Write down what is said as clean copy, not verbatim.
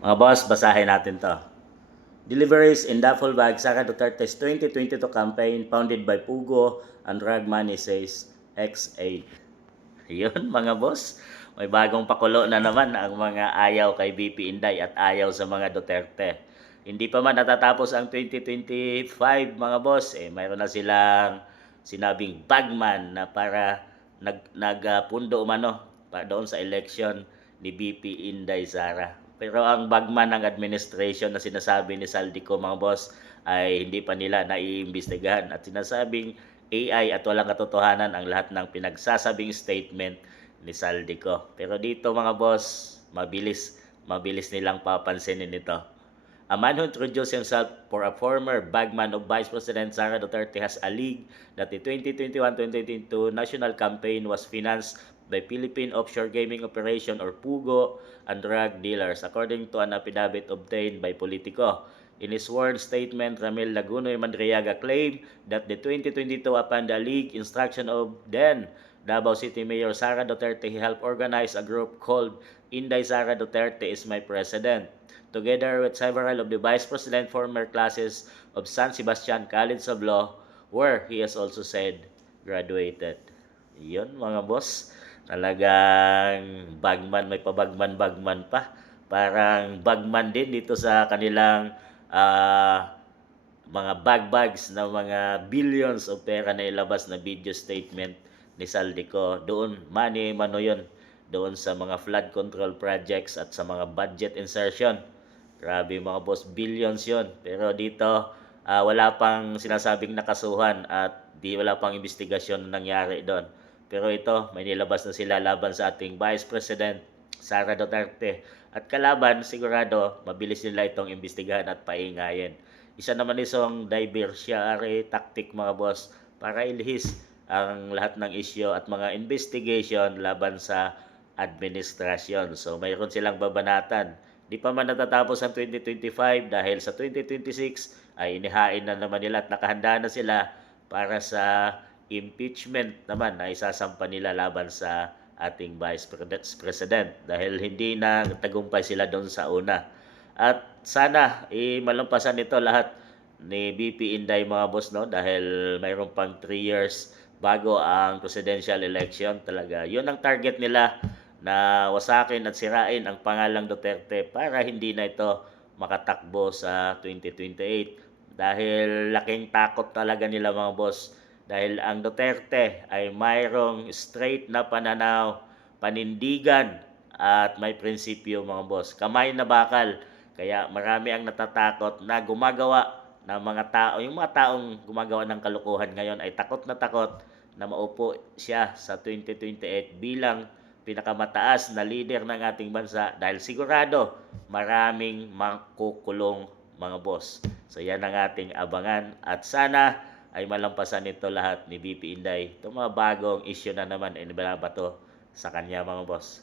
Mga boss, basahin natin to. Deliveries in duffel bag, Sara Duterte's 2022 campaign founded by Pugo and Drug Money says X8. Yun mga boss, may bagong pakulo na naman ang mga ayaw kay BP Inday at ayaw sa mga Duterte. Hindi pa man natatapos ang 2025 mga boss, mayroon na silang sinabing bagman na para nagpundo umano pa doon sa election ni BP Inday Sara. Pero ang bagman ng administration na sinasabi ni Saldico mga boss ay hindi pa nila naiimbestigahan at sinasabing AI at walang katotohanan ang lahat ng pinagsasabing statement ni Saldico. Pero dito mga boss, mabilis nilang papansinin ito. A man who introduced himself for a former bagman of Vice President Sara Duterte has alleged that the 2021-2022 national campaign was financed by Philippine Offshore Gaming Operation or PUGO and drug dealers, according to an affidavit obtained by Politico. In his sworn statement, Ramil Lagunoy Madriaga claimed that the 2022 upon the alleged instruction of then Davao City Mayor Sara Duterte, he helped organize a group called Inday Sara Duterte is my president, together with several of the Vice President former classes of San Sebastian College of Law, where he has also said graduated. Yun mga boss, talagang bagman, may pabagman-bagman pa. Parang bagman din dito sa kanilang mga bags na mga billions of pera na ilabas na video statement ni Saldico. Doon, money mano yun. Doon sa mga flood control projects at sa mga budget insertion. Grabe mga boss, billions yon. Pero dito, wala pang sinasabing nakasuhan at wala pang investigasyon na nangyari doon. Pero ito, may nilabas na sila laban sa ating Vice President Sara Duterte. At kalaban, sigurado, mabilis nila itong imbestigahan at paingayin. Isa naman isang diversiary tactic mga boss para ilihis ang lahat ng isyo at mga investigation laban sa administrasyon. So mayroon silang babanatan. Di pa man natatapos ang 2025 dahil sa 2026 ay inihain na naman nila at nakahanda na sila para sa impeachment naman na isasampa nila laban sa ating Vice President dahil hindi na tagumpay sila doon sa una. At sana malampasan ito lahat ni BP Inday mga boss no dahil mayroon pang 3 years bago ang presidential election talaga. 'Yun ang target nila na wasakin at sirain ang pangalang Duterte para hindi na ito makatakbo sa 2028 dahil laking takot talaga nila mga boss dahil ang Duterte ay mayroong straight na pananaw, panindigan at may prinsipyo mga boss. Kamay na bakal. Kaya marami ang natatakot na gumagawa ng mga tao, yung mga taong gumagawa ng kalokohan ngayon ay takot na maupo siya sa 2028 bilang pinakamataas na leader ng ating bansa dahil sigurado maraming makukulong mga boss. So yan ang ating abangan at sana ay malampasan nito lahat ni BP Inday. Itong mga bagong issue na naman ay binabato sa kanya mga boss.